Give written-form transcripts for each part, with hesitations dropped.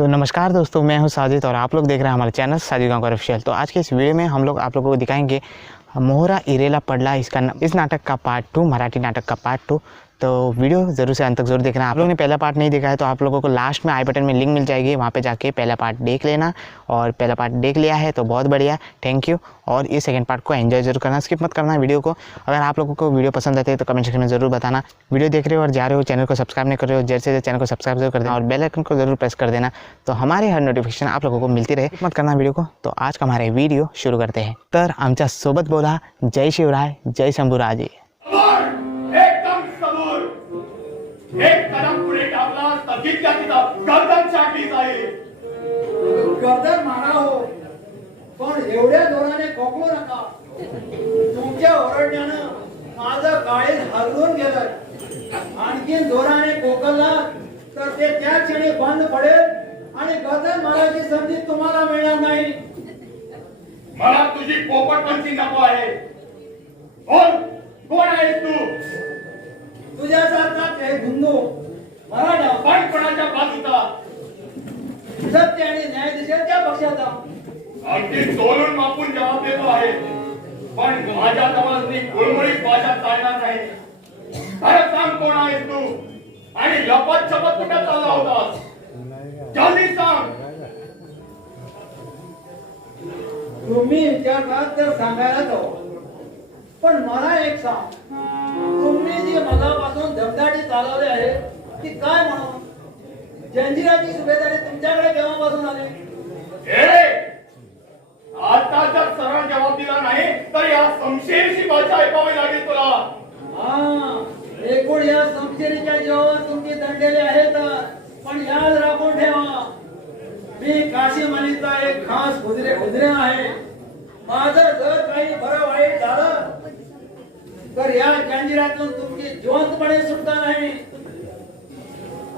नमस्कार दोस्तों, मैं हूं साजिद और आप लोग देख रहे हैं हमारे चैनल साजिद गांवकर ऑफिशियल। तो आज के इस वीडियो में हम लोग आप लोगों को दिखाएंगे मोहरा इरेला पडला इस नाटक का पार्ट 2, मराठी नाटक का पार्ट 2। तो वीडियो ज़रूर से अंत तक जरूर देखना। आप लोगों ने पहला पार्ट नहीं देखा है तो आप लोगों को लास्ट में आई बटन में लिंक मिल जाएगी, वहाँ पे जाके पहला पार्ट देख लेना। और पहला पार्ट देख लिया है तो बहुत बढ़िया, थैंक यू। और इस सेकंड पार्ट को एंजॉय जरूर करना, स्किप मत करना वीडियो को। अगर आप लोगों को वीडियो पसंद आती है तो कमेंट सेक्शन में ज़रूर बताना। वीडियो देख रहे हो और जा रहे हो, चैनल को सब्सक्राइब नहीं कर रहे हो, जल्द से जल्द चैनल को सब्सक्राइब जरूर कर देना और बेल आइकन को जरूर प्रेस कर देना, तो हमारे हर नोटिफिकेशन आप लोगों को मिलती रहे। मत करना वीडियो को। तो आज का हमारे वीडियो शुरू करते हैं। तर आमच्या सोबत बोला जय शिवराय, जय शंभूराजे। एक कदम पुढे टाकला तर जितक्या तिथं गर्दन छाटली जाईल. गर्दन मारा हो, पण एवढ्या जोराने खोकलू नका. तुमच्या ओरडण्यानं माझं काळीज हरवून गेलं. आणखीन जोराने खोकलला तर ते त्या क्षणी बंद पडेल आणि गर्दन मारायची संधी तुम्हाला मिळणार नाही. मला तुझी पोपटपंची नको आहे. कोण आहेस तू? तुझ्यासारखाच एक गुंडू मराठा पण कोणाच्या बाजूचा? सत्य आणि न्याय दिशेच्या पक्षाचा. अगदी तोलून मापून जबाब देतो आहे, पण माझ्या समाजनी गुळमुळीत भाषा चालणार नाही. खरं सांग, कोण आहेस तू आणि लपत छपत कुठे चालला होतास? जल्दी सांग. तुम्ही विचारलात तर सांगायला जाऊ, पण मला एक सांग, तुम्ही जी मगापासून धमदाटी चालवली आहे ती काय म्हणून? जंजिराची सुभेदारी तुमच्याकडे केव्हापासून आली? आता जर सरळ जबाब दिला नाही तर या समशेरीची भाषा ऐकावी लागेल तुला. एकूण या समशेरीच्या जीवावर तुमची दंडेले आहेत, पण याद राखून ठेवा, मी काशीमालीचा एक खास गुजरे आहे. माझं जर काही बरं वाईट झालं तर या जंजिरातून तुमची जिवंतपणे सुटका नाही.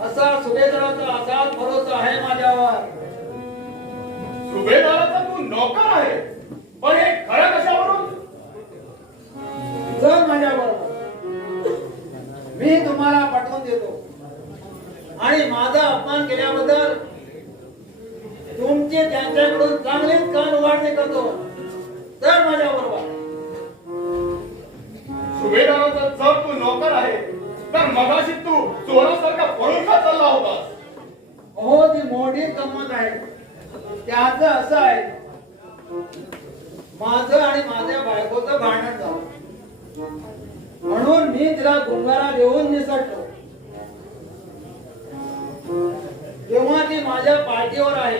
असा सुभेदाराचा असाच भरोसा आहे माझ्यावर. सुभेदाराचा तू नौकर आहे, पण हे खरं कशावरून? जर माझ्याबरोबर मी तुम्हाला पटवून देतो आणि माझा अपमान केल्याबद्दल तुमचे त्यांच्याकडून चांगलीच कान उघडणे करतो, तर माझ्याबरोबर. सुभेदाराचा जर तू नौकर आहे तर मगाशी तू चोरासारखा पळून का चालला होतास? हो, ती मोठी गंमत आहे. त्याचं असं आहे, माझं आणि माझ्या बायकोचं भांडण झालं म्हणून मी तिला गुंगारा देऊन निसटलो. तेव्हा ती माझ्या पाठीवर आहे.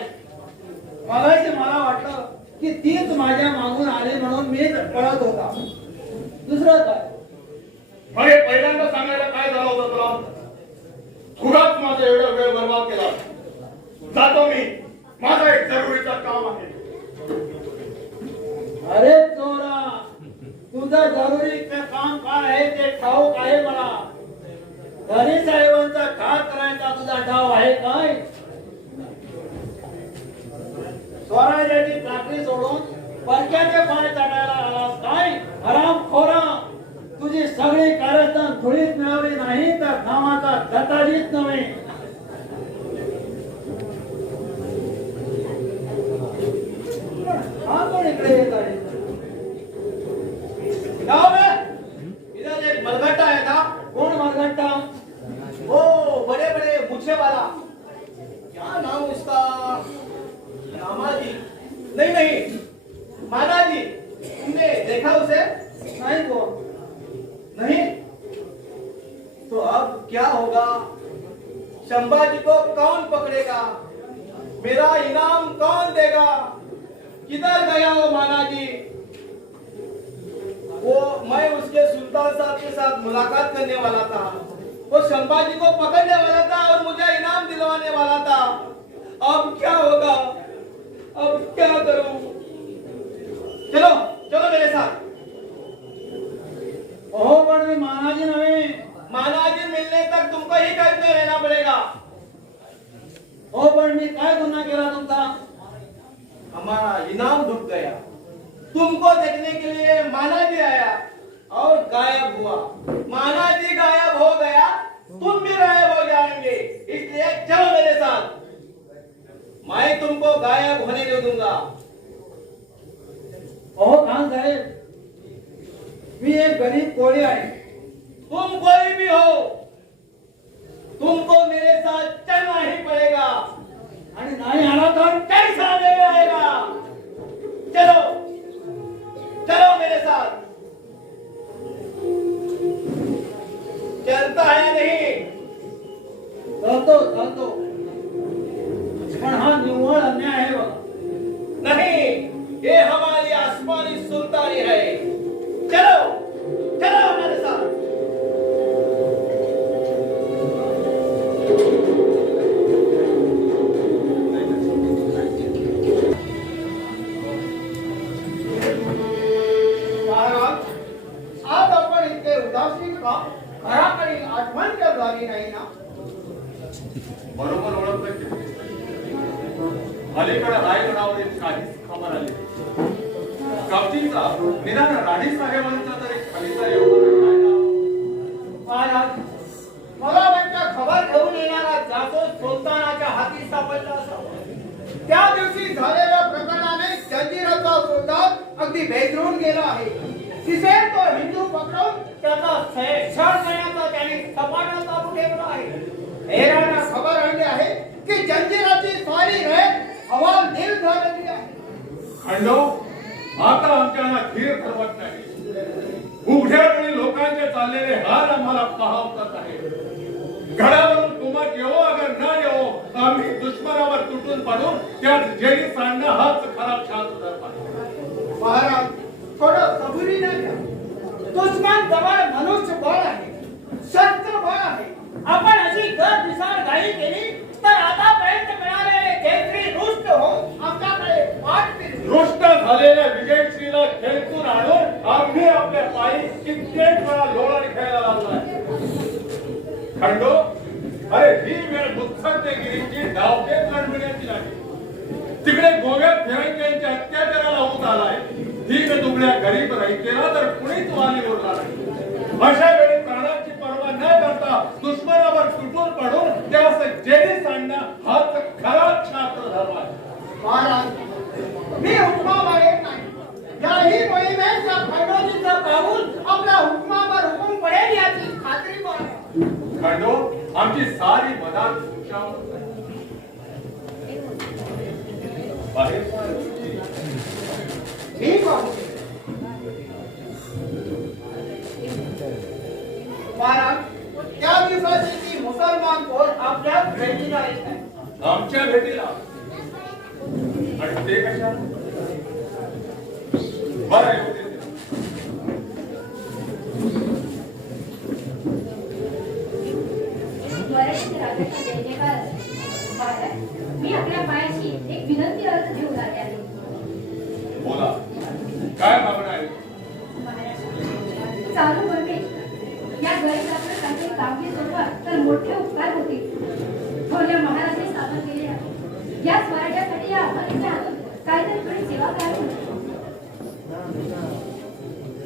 मगाशी मला वाटलं की तीच माझ्या मागून आली म्हणून मी पळत होता. दुसरं काय? हे पहिल्यांदा सांगायला काय झालं होतं तुला? तुलाच माझा एवढा वेळ बर्बाद केला. जातो मी, माझा एक जरुरीचं काम आहे. अरे चोरा, तुझं जरुरी काम काय आहे ते ठाऊक आहे मला. धनी साहेबांचा घात करायचा तुझा ठाव आहे काय? स्वराज्याची चाकरी सोडून परक्याचे पाय चाटायला आलास काय? हरामखोरा, तुझी सगळी कारस्थान धुळीत मिळवली नाही तर नावाचा दत्ताजीच नव्हे. हा कोण इकडे येत आहे? इधर एक मरघट्टा है था. कोण मरघट्टा? वो बड़े बड़े मूछे वाला, क्या नाम उसका? रामाजी? नहीं नहीं, मानाजी. तुमने देखा उसे? नाही. कोण? नहीं. तो अब क्या होगा? शंभाजी को कौन पकड़ेगा? मेरा इनाम कौन देगा? किधर गया वो मानाजी? वो मैं उसके सुल्तान साहब के साथ मुलाकात करने वाला था. वो शंभाजी को पकड़ने वाला था और मुझे इनाम दिलवाने वाला था. अब क्या होगा? अब क्या करूं? चलो चलो मेरे साथ. हो, पण मी मानाजी नव्हे. मानाजी मिलने तक तुमको ही कैद में रहना पड़ेगा. हो, पण मी काय गुन्हा केला तुमचा? हमारा इनाम डूब गया. तुमको देखने के लिए मानाजी आया और गायब हुआ. मानाजी गायब हो गया, तुम भी गायब हो जाएंगे. इसलिए चलो मेरे साथ. मैं तुमको गायब होने नहीं दूंगा। अहो खान साहेब, मी एक गरीब कोळी आहे. तुम कोई भी हो, तुमको मेरे साथ चलना ही पड़ेगा। आणि नाही आला तर कैसा नहीं आएगा? चलो चलो मेरे साथ। चलता है नहीं? चालतो चालतो, पण हा निव्वळ अन्याय आहे बघा. नहीं, ये हमारी आसमानी सुल्तानी है। चलो चलो मेरे साथ। महाराज, आज आपण इतके उदासीन का? घराकडील आठवण तर झाली नाही ना? बरोबर ओळखलं की अलीकडे रायगडावरील काहीच खबर आली कपटीचा निदान राणी साहेबांचा तरी खालीचा व्यवहार आहे ना. महाराज, मला वाटतं खबर घेऊन येणारा जासूस सुलतानाच्या हाती सापडला असावा. त्या दिवशी झालेल्या प्रकरणाने जंजीराचा सुलतान अगदी भेदरून गेला आहे. दिसेल तो हिंदू पकडून त्याचा छळ करण्याचा त्याने सपाटा चालू ठेवला आहे. हेरांना खबर आणली आहे की जंजीराची सारी रेत हवाल दिल झालेली आहे. खंडो आता आमच्याला धीर ठरवत नाही. उघड्या वेळी लोकांचे चाललेले हाल आम्हाला पाहवतात आहे. घरावरून कुमक येवो अगर न येवो, आम्ही दुश्मनावर तुटून पडून त्यात जेरी सांडणं हाच खरा छात धर्म आहे. महाराज, थोडं सबुरीने घ्या. दुश्मन जवळ मनुष्य बळ आहे, शस्त्र बळ आहे. आपण अशी गद दिसाळ घाई केली तर आतापर्यंत मिळालेले केसरी रुष्ट हो आमच्याकडे पाठ फिरवी. रुष्ट झालेल्या विजयश्रीला खेळतून आणून आम्ही आपल्या पायी कित्येक वेळा लोळण खेळायला लागलाय. खंडो, अरे ही वेळ दुःखतेगिरीची डावके चढविण्याची नाही. तिकडे गोव्यात फिरंग्यांच्या अत्याचाराला होत आलाय. ठीक दुबळ्या गरीब रहितेला तर कुणीच वाली उरला नाही. अशा वेळी प्राणाची पर्वा न करता दुश्मनावर तुटून पडून त्यास जेरी सांडणं हाच खरा छात्र धर्म आहे. महाराज, मी हुकमावर येत नाही. याही मोहिमेत या खंडोजीचा पाऊल आपल्या हुकमावर हुकूम पडेल याची खात्री बाळगा. खंडो, आमची सारी मदात तुमच्यावर बाहेर ठीक आहे. महाराज, त्या दिवसाची ती मुसलमान पोर आपल्या भेटीला येत आहे. आमच्या भेटीला आणि ते कशा बरं येऊ दे. मराठी राजाचा जय जयकार असो. महाराज, मी आपल्या पायाशी एक विनंती अर्ज घेऊन आले आहे. बोला, काय मागणं आहे? महाराज, चालू वर्षे या गरीब आपलं काहीतरी कामगिरी सोडवा तर मोठे उपकार होतील. थोरल्या महाराजांनी स्थापन केलेल्या या स्वराज्यासाठी या आव्हानाच्या हातून काहीतरी थोडी सेवा करावी.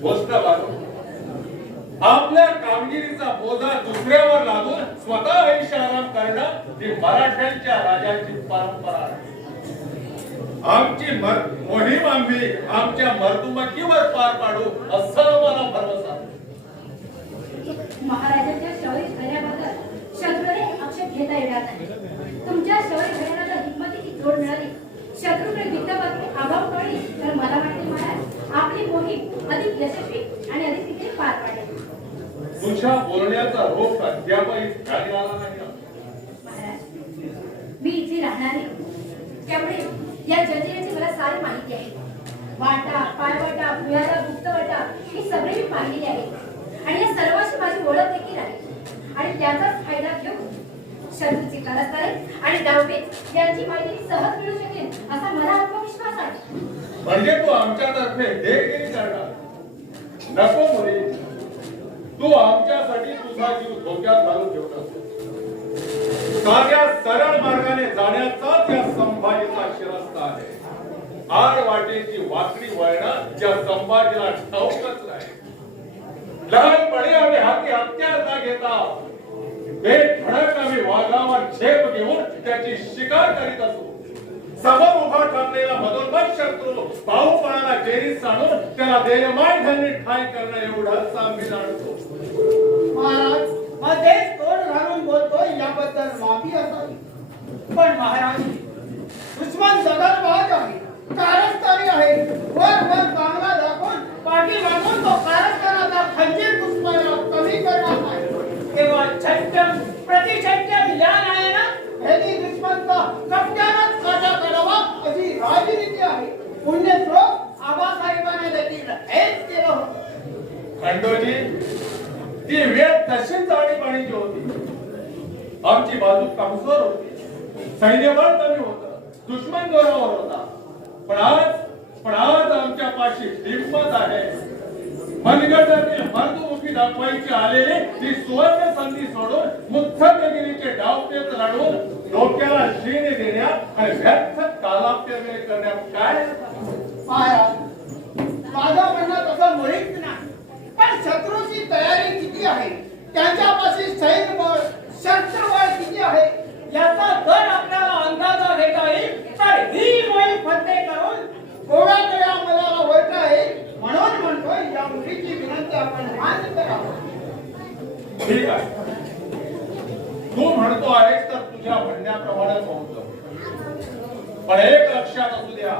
गोष्ट बाजू आपल्या कामगिरीचा बोजा दुसऱ्यावर लादून स्वतः ऐशाराम करणं ही मराठ्यांच्या राजाची परंपरा आहे. आमची मोहीम आम्ही आमच्या मर्दुमकीवर पार पाडू असं मला भरवसा. महाराजांच्या शौर्य धैर्याबद्दल शत्रूने आक्षेप घेता येणार नाही. तुमच्या शौर्य धैर्याला हिंमतीची जोड मिळाली, शत्रूकडे विद्यापत्नी आगाऊ कळली तर मला वाटते महाराज आपली मोहीम अधिक यशस्वी आणि अधिक तिथे पार पाडेल. तुझ्या बोलण्याचा रोख अद्यापही खाली आला नाही. महाराज, मी इथे राहणारी त्यामुळे या जंजिऱ्याची मला सारी माहिती आहे. वाटा, पायवाटा, भुयारा, गुप्तवाटा ही सगळी मी पाहिलेली आहे आणि या सर्वांशी माझी ओळख देखील आहे. आणि त्याचाच फायदा घेऊन शत्रूची कारस्थाने आणि डावपेच यांची माहिती सहज मिळू शकेल असा मला आत्मविश्वास आहे. म्हणजे तू आमच्यातर्फे हेरगिरी करणार नको मुली. तू आमच्यासाठी तुझा जीव धोक्यात घालून ठेवत. साध्या सरळ मार्गाने जाण्याचा त्या संभाजीचा शिरस्ता आहे. आड वाटेची वाकडी वळणं त्या संभाजीला ठाऊकच नाही. लहानपणी आम्ही हाती हत्यार न घेता एक धडक आम्ही वाघावर झेप घेऊन त्याची शिकार करीत असो. सबब उभा ठाकलेला मधोन्मत शत्रू भाऊपणाला जेरीत सांडून त्याला देयमाय धनी ठाय करणं एवढंच आम्ही जाणतो. महाराज मध्येच तोंड घालून बोलतोय याबद्दल माफी असावी. पण महाराज दुश्मन दगलबाज आहे, कारस्थानी आहे. वर चांगला दाखवून पाठी मागून तो कारस्थानाचा खंजीर दुश्मनाला कमी करणार नाही. तेव्हा छट्टम प्रतिछट्टम ज्ञान आहे ना, ह्यानी दुश्मनचा कप्त्यानच काटा करावा अशी राजनीती आहे. पुण्यश्लोक आबासाहेबांनी देखील हेच केलं होतं. खंडोजी, ती वेळ तशीच आणीबाणीची होती. आमची बाजू कमजोर होती, सैन्यबळ कमी होतं, दुश्मन जोरावर होता. पण आज आमच्या पाशी हिंमत आहे. मनगटातील मर्दमुखी दाखवायची आलेली ती सुवर्ण संधी सोडून मुत्सद्देगिरीचे डावपेच लढवून डोक्याला शिणी देण्यात आणि व्यर्थ कालाप्यव्यय करण्यात काय? महाराज माझं म्हणणं तसं मुळीच नाही. पण शत्रूची तयारी किती आहे, त्यांच्यापाशी सैन्यबळ शस्त्रबळ किती आहे याचा जर आपल्याला अंदाजा घेता येईल तर ही मोहीम फत्ते करून गोव्यात या मुलाला वळता येईल. म्हणून म्हणतोय या मुलीची विनंती आपण मान्य करावं. ठीक आहे, तू म्हणतो आहेस तर तुझ्या म्हणण्याप्रमाणेच होतं. पण एक लक्षात असू द्या,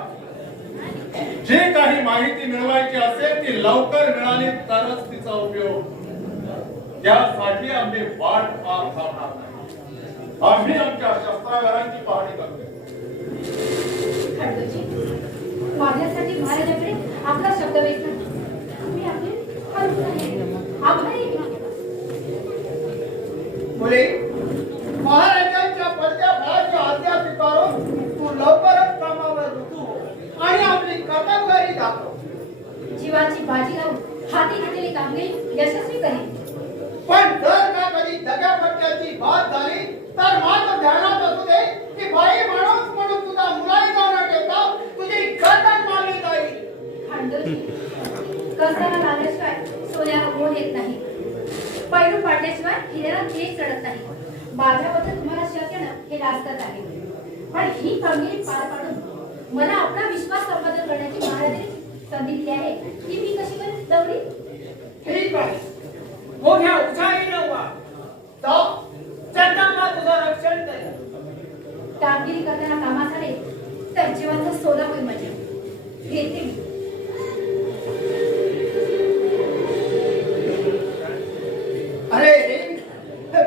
जे काही माहिती मिळवायची असेल ती लवकर मिळाली तरच तिचा उपयोग. त्यासाठी आम्ही वाट थांबणार नाही. आम्ही आमच्या शस्त्रागारांची पाहणी करतो. खंडोजी, माझ्यासाठी महाराजांकडे आपला शब्द वेचला. मी आपले आभारी आहे. मुले महाराजांच्या पडत्या फळाची आज्ञा स्वीकारून तू लवकरच कामावर रुजू आणि आपली कर्तव्यही दाखव. जीवाची बाजी लावून हाती घेतलेली कामगिरी यशस्वी करेल. पण जर का कधी दगापट्ट्याची बात झाली तर मात्र ध्यानात असू दे की बाई माणूस म्हणून तुझा मुलाही जाऊन ठेवता तुझी गर्दन मारली जाईल. खंडोजी, कसाला लागल्याशिवाय सोन्याला मोड येत नाही. पैलू पाडल्याशिवाय हिऱ्याला तेज चढत नाही. बाजाराबद्दल तुम्हाला शक येणं हे लाजतात आहे. पण ही कामगिरी पार पाडून मला आपला विश्वास संपादन करण्याची महाराजांनी संधी दिली आहे. ती मी कशी करेन दौडी? ठीक आहे, मोठ्या उंचाईनं वा चंदनला तुझं रक्षण करेल. कामगिरी करताना कामात आले तर जीवाचा सोदा होईल. म्हणजे घेते मी. अरे रे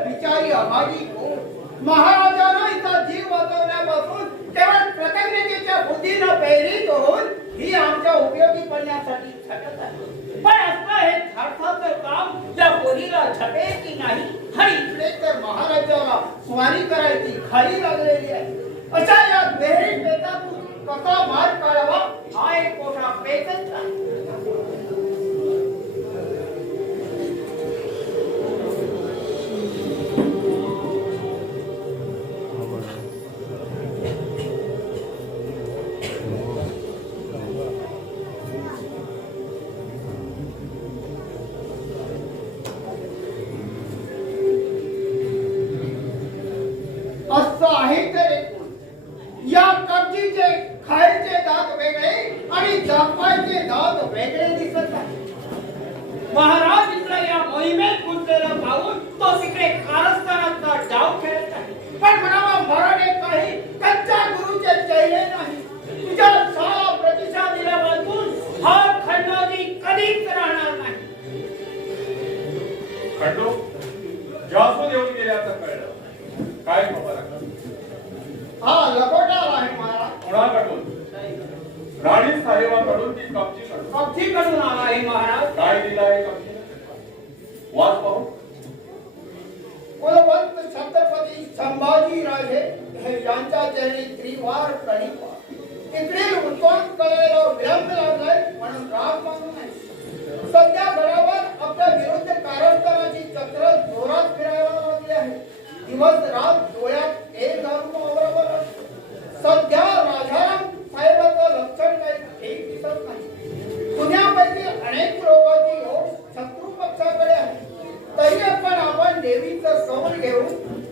बिचारी अभागी कोण. महाराजांना इथं जीव वाचवण्यापासून केवळ कृतज्ञतेच्या बुद्धीनं प्रेरित होऊन ही आमच्या उपयोगी पडण्यासाठी झटत आहे. पण असं हे थाटाचं काम या पोरीला झटेल की नाही आणि इकडे तर महाराजाला स्वारी करायची खाली लागलेली आहे. अशा या बेहरी पेचातून कसा मार काढावा हा एक मोठा पेचच आहे. असं आहे तर या कब्जीचे खायचे दात वेगळे आणि जपायचे दात वेगळे दिसत आहे. महाराज इकडे या मोहिमेत गुंतलेला पाहून तो तिकडे कारस्थानाचा डाव खेळत आहे. पण म्हणावा मराठे काही कच्च्या गुरुचे चेहरे नाही. तुझ्या सहा प्रतिसादीला बांधून हा खंडोजी कधीच राहणार नाही. खंडू, जासू देऊन गेल्याचं कळलं. काय खबर आहे? हा लकोटा आहे महाराज. कोणाकडून? राणी साहेबांकडून की कपचीकडून? कब्जीकडून आला आहे महाराज. काय दिलं आहे कपची? वाच पाहू. कुलवंत छत्रपती संभाजी राजे हे यांच्या चरणी त्रिवार प्रणिपात. इकडील उत्पन्न करायला विलंब लागलाय म्हणून राग मानू नये. सध्या गडावर आपल्या विरुद्ध कारस्थानाची चक्र जोरात फिरायला लागली आहे. दिवस रात डोळ्यात एक घालून बरोबर सध्या राजाराम साहेबांचं लक्षण काही ठीक दिसत नाही. पुण्यापैकी अनेक लोकांची ओढ शत्रू पक्षाकडे आहे. तरी आपण देवीचं कौल घेऊन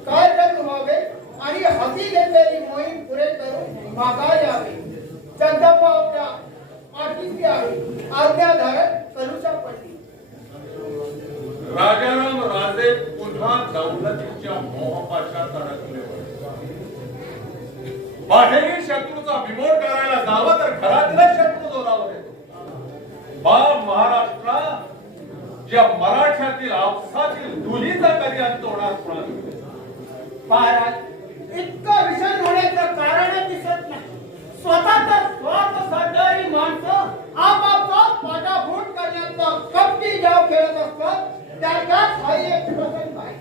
काय व्हावे आणि हाती घेतलेली मोहीम पुरे करून मागा यावे चंद्रप्पा आपल्या पाठीशी आहे आज्ञाधारक कलुषा पडली राजाराम राजे पुन्हा दौलतीच्या मोहपाशात अडकले होते. बाहेरील शत्रूचा बिमोड करायला जावं तर घरातला शत्रू जोरावर येतो. महाराष्ट्रा ज्या मराठ्यातील आपसातील दुलीचा कधी अंत होणार कोणाला? महाराज इतकं विषण होण्याचं कारण दिसत नाही. स्वतःचा स्वार्थ साधणारी माणसं आपापसात पाटाफूट करण्याचा कपटी डाव खेळत असतात. त्याच्यात हा एक प्रसंग आहे.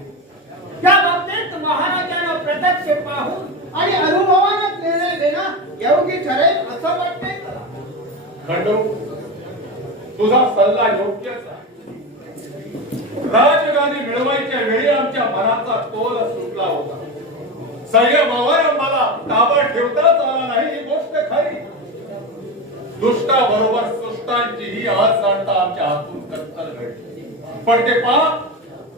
त्या बाबतीत महाराजांना प्रत्यक्ष पाहून आणि अनुभवानं निर्णय देणं योग्य ठरेल असं वाटतंय मला. खंडू, तुझा सल्ला योग्यच आहे. राजगादी मिळवायच्या वेळी आमच्या मनाचा तोल सुटला होता. संयमावर आम्हाला ताबा ठेवताच आला नाही ही गोष्ट खरी. दुष्टाबरोबर सुष्टांची ही अजाणता आमच्या हातून कत्तल घडली. पण ते पहा,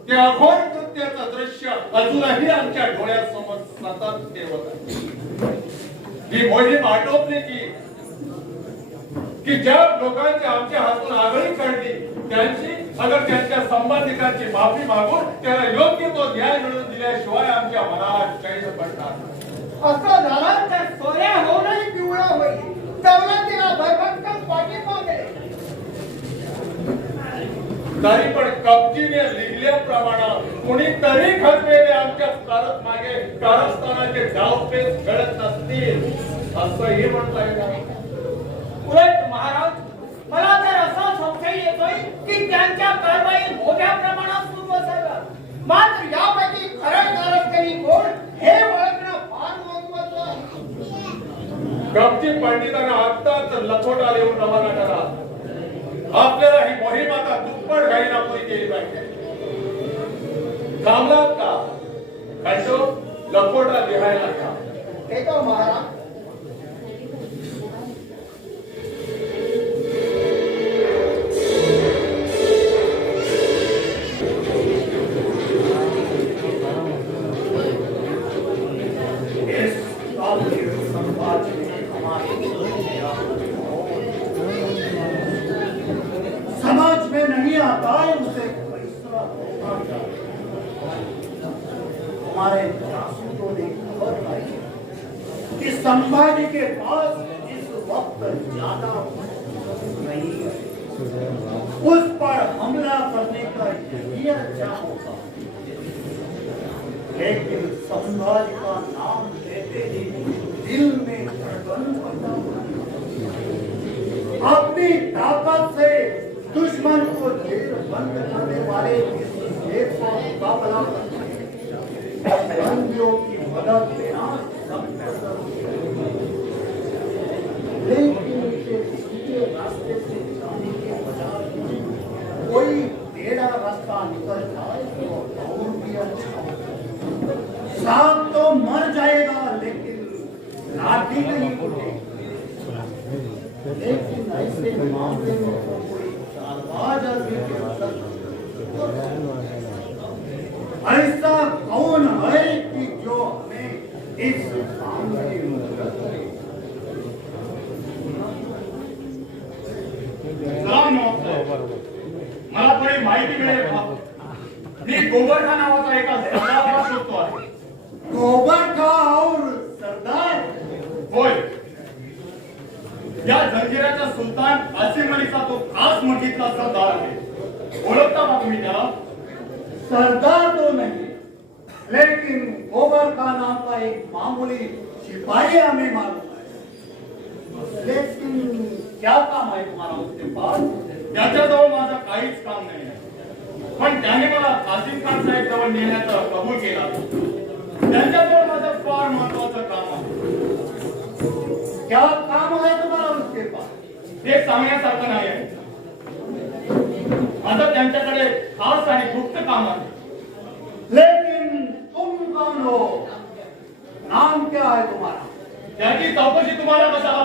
ते अघोर कृत्याचं दृश्य अजूनही आमच्या डोळ्यासमोर सतत ठेवत आहे. ही मोहीम आटोपली की ज्या लोकांच्या आमच्या हातून आगळी काढली त्यांची अगर त्यांच्या संबंधितांची माफी मागून त्याला योग्य तो न्याय मिळवून दिल्याशिवाय आमच्या मनाला चैन पडणार. असं झालं तर सोन्या होऊनही पिवळा होईल. दौलतीला भरभक्कम पाठिंबा मिळेल. तरी पण कब्जीने लिहिल्याप्रमाणे कुणीतरी खरवेले आमच्या कारत मागे कारस्थानाचे डावपेच घडत असतील असंही म्हणता येईल. उलट महाराज मला तर असा संशय येतोय की त्यांच्या कारवाई मोठ्या प्रमाणात सुरू असाव्या. मात्र यापैकी खरं कारस्थानी कोण हे ओळखणं फार महत्वाचं आहे. कब्जी पंडितांना आत्ताच लखोटा देऊन रवाना करा. आपल्याला ही मोहीम आता दुप्पट घाईला पुरी केली पाहिजे. थांबलात का? खंडू, लखोटा लिहायला का? येतो महाराज. समझ में नहीं आता है उसे फैसला होना चाहिए। हमारे जासूसों ने खबर पाई कि संभाजी के पास इस वक्त ज्यादा नहीं है, उस पर हमला करने का यही अच्छा होगा। लेकिन संभाजी का नाम लेते ही दिल में धड़कन पैदा हुई। अपनी ताकत से दुश्मन को जेल बंद करने वाले इस शेर का मुकाबला करने बंदियों की मदद लेना सब बेहतर होगा। लेकिन इसे सीधे रास्ते से जाने के बजाय कोई टेढ़ा रास्ता निकल जाए तो और भी अच्छा होगा। सांप तो मर जाएगा लेकिन लाठी नहीं उठेगी। लेकिन ऐसे मामले में तो कोई चालबाज आदमी के ऐसा कौन है कि जो हमें इस काम में मदद करे? सलाम नमस्ते. मला थोडी माहिती मिळेल का? मी गोबरखा नावाचा एका सरदाराला शोधतो आहे. गोबरखा और सरदार? होय. या जंजिऱ्याचा सुलतान असीम अलीचा तो खास मठीतला सरदार आहे. ओळखता का तुम्ही त्याला? सरदार तो नहीं, लेकिन गोबरखा नाम का एक मामूली सिपाही हमें मालूम है। लेकिन क्या काम है तुम्हारा उसके पास? त्याच्याजवळ माझं काहीच काम नाही आहे. पण त्याने मला कासिम खान साहेब जवळ नेण्याचं कबूल केला. त्यांच्याजवळ माझं फार महत्वाचं काम आहे. क्या काम है तुम्हारा उसके पास? ते सांगण्यासारखं नाही आहे. माझं त्यांच्याकडे खास आणि गुप्त काम आहे. लेकिन तुम कौन हो? नाम क्या है तुम्हारा? त्याची चौकशी तुम्हाला कशाला?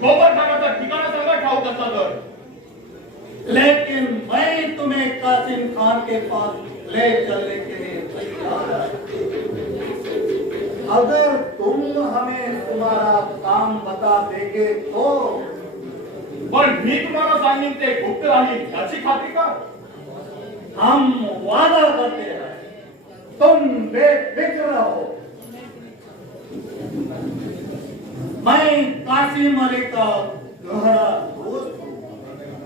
गोबरखानाचा ठिकाणा सांगा ठाऊक असला तर. लेकिन मैं तुम्हें कासिम खान के पास ले चलने के लिए तैयार हूं। अगर तुम हमें तुम्हारा काम बता देंगे तो पण मी तुम्हाला सांगेन ते गुप्त राहील याची खात्री का? हम वादा करते हैं तुम बेफिक्र रहो। मैं कासिम अली का गहरा दोस्त हूँ।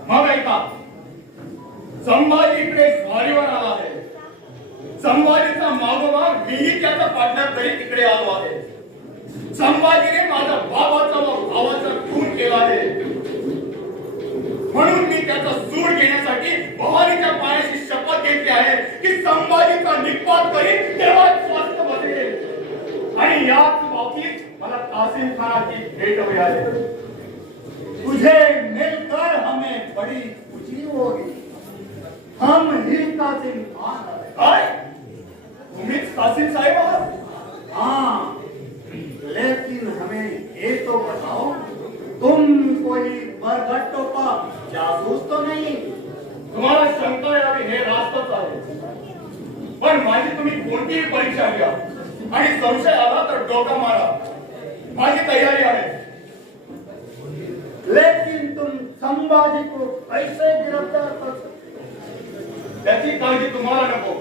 मग ऐका, संभाजी इकडे स्वारीवर आला आहे. संभाजीचा मागोमाग मीही त्याचा पार्टनर तरी तिकडे आलो आहे. संभाजीने माझ्या बाबाचा व भावाचा खून केला आहे. म्हणून मी त्याचा सूड घेण्यासाठी भवानीच्या पायाशी शपथ घेतली आहे की संभाजीचा निपात करीन तेव्हाच स्वस्थ बसेल. आणि याच बाबतीत मला कासिम खानाची भेट हवी आहे. तुझे मिलकर हमें बड़ी खुशी होगी। हम ही कासिम खान हैं। काय? तुम्हीच कासिम साहेब आहात? हाँ, लेकिन हमें ये तो बताओ तुम कोई बरगट्टोपा जासूस तो नहीं? तुम्हाला शंका यावी हे रास्तच आहे. पण माझी तुम्ही कोणतीही परीक्षा घ्या आणि संशय आला तर डोका मारा. माझी तयारी आहे. लेकिन तुम संभाजी को कैसे गिरफ्तार कर सकते? त्याची काळजी तुम्हाला नको.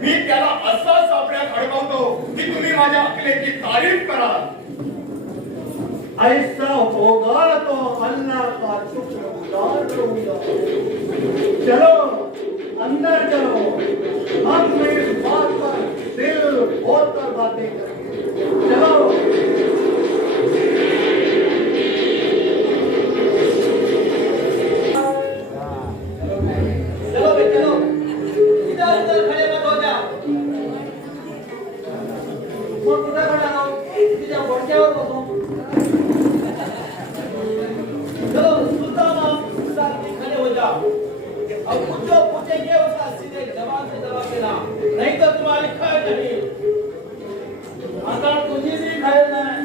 मी त्याला असा सापड्यात अडकवतो की तुम्ही माझ्या अकलेची तारीफ कराल. ऐसा होगा तो अल्लाह का शुक्रगुजार रहूंगा। चलो अंदर चलो, हम इस बात पर दिल खोलकर बातें करेंगे। चलो। चलो बे चलो, इधर उधर खड़े मत हो जाओ. मग कुठे खड़ा राहू? तिच्या घोडक्यावर बसू. चलो सुल्तान खड़े हो जाओ. अब कुछ जो पूछेंगे उसका सीधे जवाब से जवाब देना, नहीं तो तुम्हारी खैर नहीं. आता तुझी भी खैर नाही.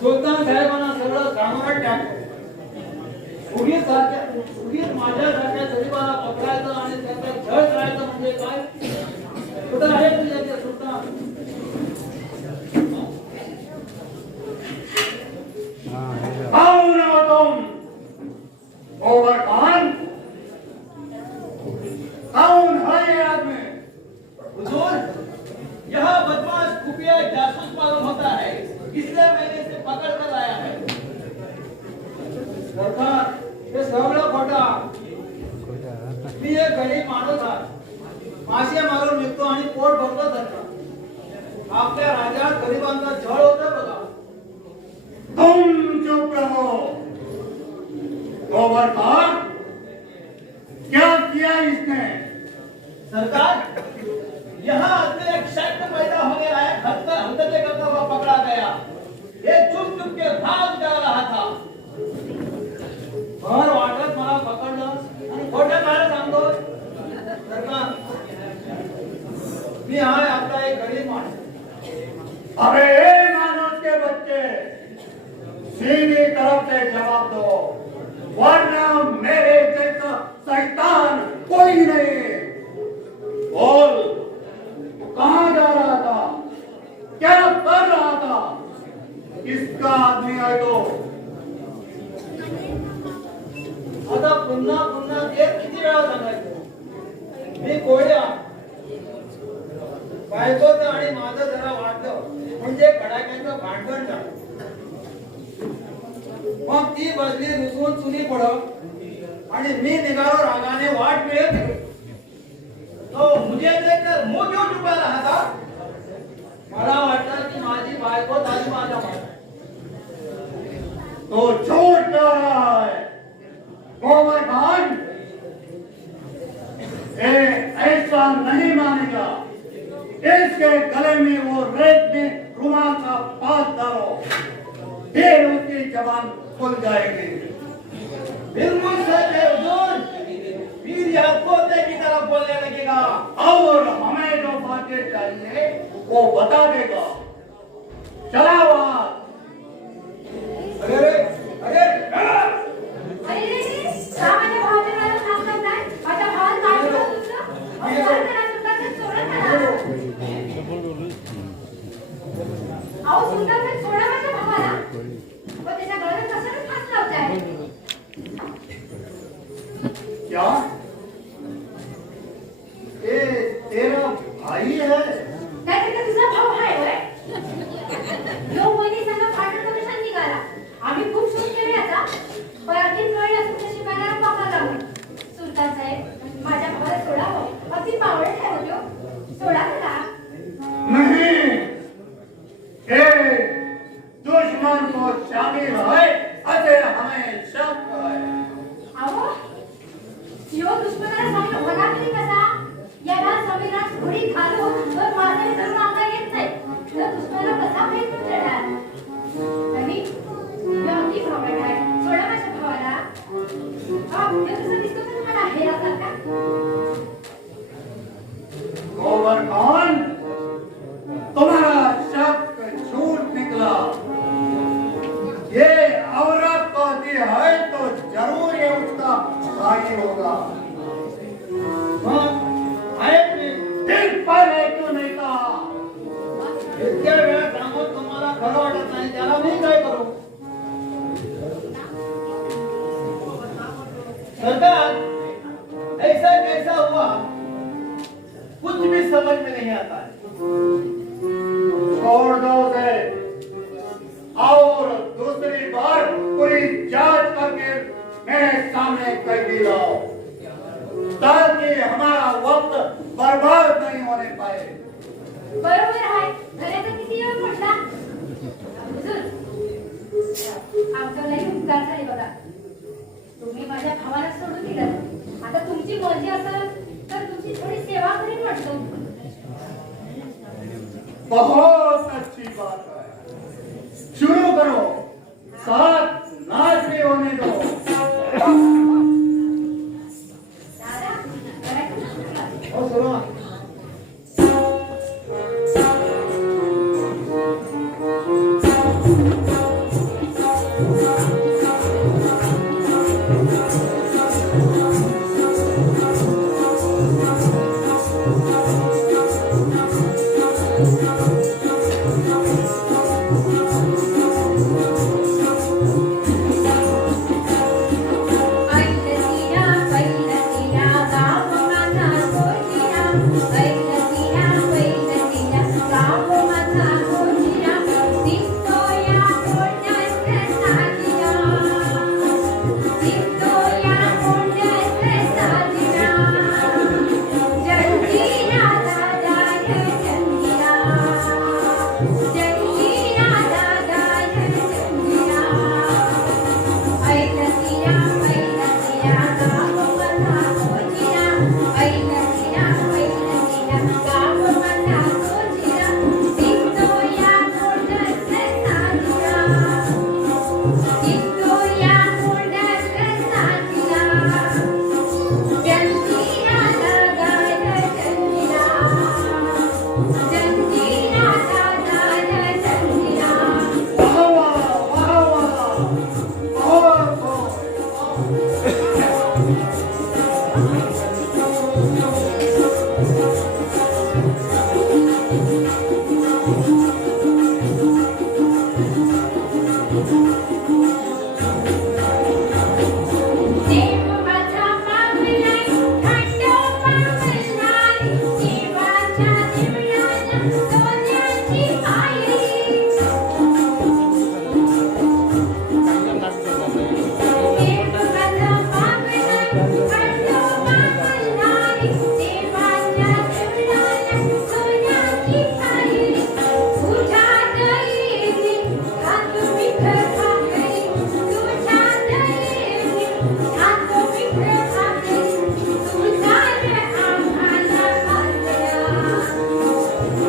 सुलतान साहेबांना सगळं कामावर टाक. उगीच माझ्यासारख्या गरीबाला पकडायचं आणि त्याचा छळ करायचं म्हणजे काय? कुठं आहे तुझ्या ते सुलतान? कौन हो तुम? ओवर खान? कौन है ये आदमी? हुजूर, यह बदमाश खुफिया जासूस मालूम होता है, इसलिए मैंने इसे पकड़ कर लाया है. सरकार, हे सगळं खोटं. मी एक गरीब माणूस आहे. मासे मारून विकतो आणि पोट भरतो जातो. आपल्या राज्यात गरिबांचा छळ होतो बघा. तुम चुप रहो। ओवर खान, क्या किया इसने? सरकार, यहाँ आदमी एक शख्स पैदा होने आया, हरकतें करता हुआ पकड़ा गया. ये चुप चुप के भाग जा रहा था. भर वाटत मला पकडलं आणि खोटं काय सांगतो? सरकार, मी हाय आपला एक गरीब माणूस. अबे ए मानव के बच्चे, सीधी तरफ से जवाब दो, वरना मेरे जैसा शैतान कोई नहीं। बोल, तू कहाँ जा रहा था? क्या कर रहा था? किसका आदमी है तो? आता पुन्हा पुन्हा तेच किती वेळा सांगायचं? मी कोळ्या. बायकोचं आणि माझं जरा वाटलं म्हणजे कडाक्याचं भांडण झालं. मग ती बसली रुसून चुनी पडत आणि मी निघालो रागाने वाट मिळत. तो मुझे देखकर मुंह क्यों छुपा रहा था? मला वाटलं की माझी बायको झाली माझ्या मागे. तो झूठ कह रहा है। ओवर खान, ऐसा नहीं मानेगा। इसके गले में वो रेत में रुमाल का पास डालो, फिर उसकी जबान खुल जाएगी। बिल्कुल सच है हुजूर. फिर यह पोते की तरफ बोलने लगेगा. और हमें जो बातें चाहिए वो बता देगा। चला वहां। अरे रे, अरे अरे का माझ्या भावाच्या मला काम करताय? माझ्या भावाला काय केलं तुमचं? अहो, काय करा सुद्धा ते अहो सुलतान सोडा माझ्या भावाला. व त्याच्या गळ्यात कशाला फास लावताय? क्या ये तेरा भाई है? काय ते तुझा भाऊ आहे होय? यो वहिनी संग भांडण करून निघाला. आम्ही खूप शोध केले आता. पण आणखी कळलं असं त्या शिकाऱ्याला पापा लावून. सुलतान साहेब माझ्या भावाला सोडा हो. अगदी पावडे ठेवतो. सोडा त्याला. नहीं, ये दुश्मन को शामिल है अजय हमें शक है. अहो यो दुश्मनाला सामील होणार तरी कसा? याला संविधान घोडी घालून वर मारणारे धरून आणता येत नाही. तर दुश्मनाला कसा फेकून देणार? नवी यो अगदी भावड आहे. सोडा माझ्या भावाला. यो कसा दिसतो तर तुम्हाला हेरासारखा? गोबर खान, तुम्हारा शक झूठ निकला. ये औरत को दी है तो जरूर ये उसका भाई होगा. मग आहेत मी. दिन पहले क्यों नहीं कहा? इतक्या वेळा सांगून तुम्हाला खरं वाटत नाही. त्याला मी काय करू? सरकार ऐसा कैसा हुआ कुछ भी समझ में नहीं आता है. छोड़ दो उसे और दूसरी बार पूरी जांच करके मेरे सामने कैदी लाओ ताकि हमारा वक्त बर्बाद नहीं होने पाए. बरोबर आहे. घराचा किती येऊन म्हटला? हुजूर आमचा लई उपकार झाले बघा. तुम्ही माझ्या भावाला सोडून दिलं. आता तुमची मर्जी असेल तर तुमची थोडी सेवा करीन म्हटलो. बहुत अच्छी बात है. शुरू करो. साथ नाच भी होने दो. दादा घराचं नाव हो सुरू.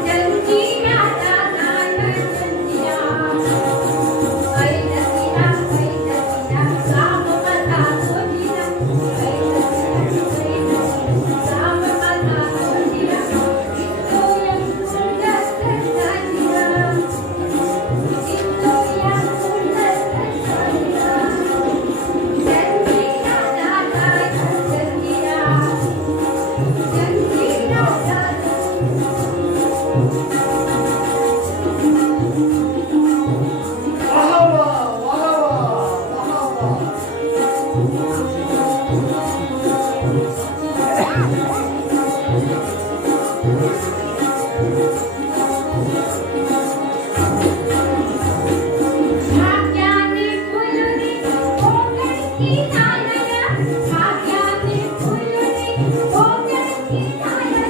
जल्दी भाग्याने फुलले कोकणची नारळ भाग्याने फुलले कोकणची नारळ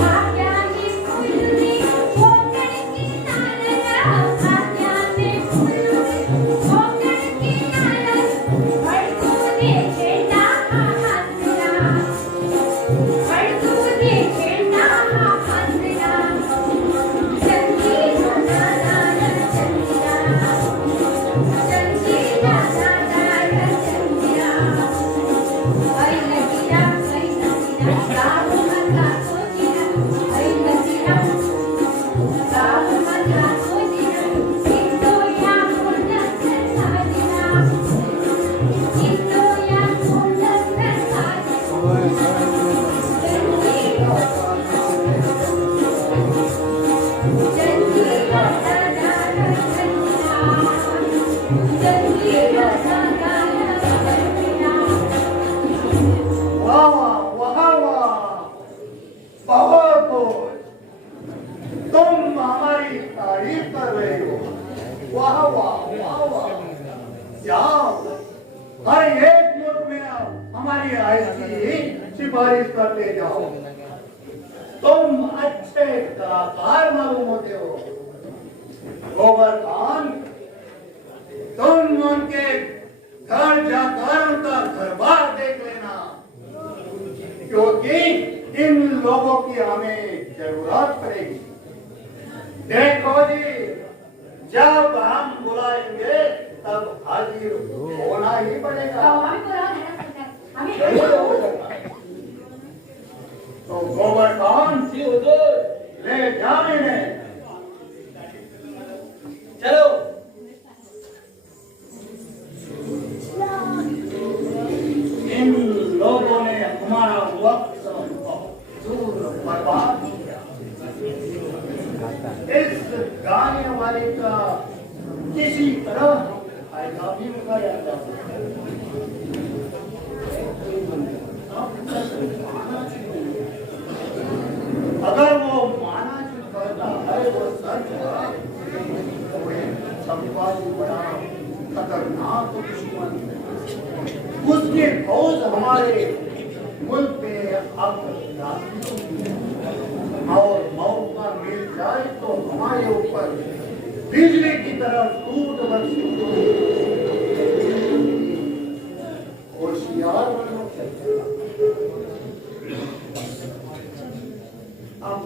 भाग्याने फुलले कोकणची नारळ भाग्याने फुलले कोकणची नारळ फडकू दे झेंडा हा हातला फडकू दे झेंडा हा हातला चंदीला दादा चंदीला चंदीला दादा चंदीला ऐ नदीला गाव माझा सोजीला ऐ नदीला गाव माझा सोजीला इंदो या कोंडात साजीला इंदो या कोंडात साजीला चंदीला दादा चंदीला चंदीला दादा चंदीला वाह वाह वाह वाह, बहुत खूब। तुम हमारी तारीफ कर रहे हो। वाह वाह वाह वाह, जाओ हर एक मुल्क में हमारी ऐसी सिफारिश करते जाओ। तुम अच्छे कलाकार मालूम होते हो। गोबर खान, तुम उनके घर जाकर उनका घर बार देख लेना, क्योंकि इन लोगों की हमें जरूरत पड़ेगी। देखो जी, जब हम बुलाएंगे तब हाजिर होना ही पड़ेगा। आम्ही बोलावं तो गोबर खान, जी हुजूर ले जाने में चलो इन लोगों ने हमारा वक्त दूर बर्बाद किया। इस गाने वाले का किसी तरह फायदा भी उठाया जा सकता है। अगर वो माना जो करता है वो सच है, तो संवादी बड़ा खतरनाक दुश्मन है। उसकी फौज हमारे मुल्क पे अब और मौका मिल जाए तो हमारे ऊपर बिजली की तरह टूट बरसेगी। होशियार बनो। अब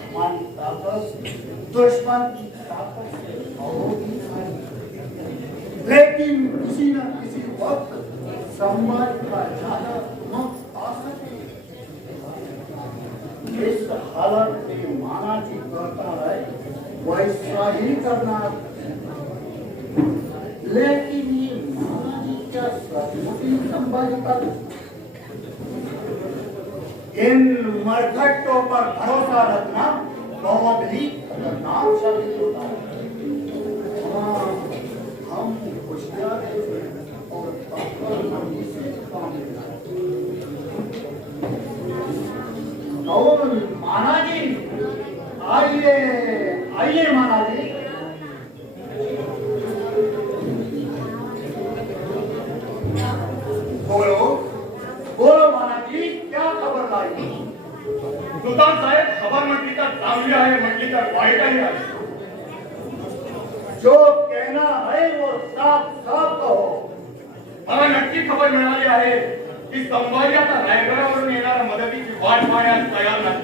हमारी ताकत दुश्मन की ताकत से होगी, लेकिन किसी न किसी वक्त समाज का ज्यादा मत आ सके। इस हालत में माना जी करता है वैसा ही करना, लेकिन ये माना जी क्या सचमुच ही संभाल कर इन मरघट्टों पर भरोसा रखना बहुत ही खतरनाक साबित होता है। हाँ, हम होशियार हैं और अक्लमंदी से काम लेना है। और माना जी, आइए आइए माना जी। बोलो बोलो माना जी, क्या खबर लाई? सुलतान साहेब, खबर म्हटली तर चांगली आहे, म्हटली तर वाईटही आहे। जो कहना है वो साफ साफ कहो। मला नक्की खबर मिळाली आहे की संभाजी आता रायगडावरून येणाऱ्या मदतीची वाट पाहण्यास तयार नाही।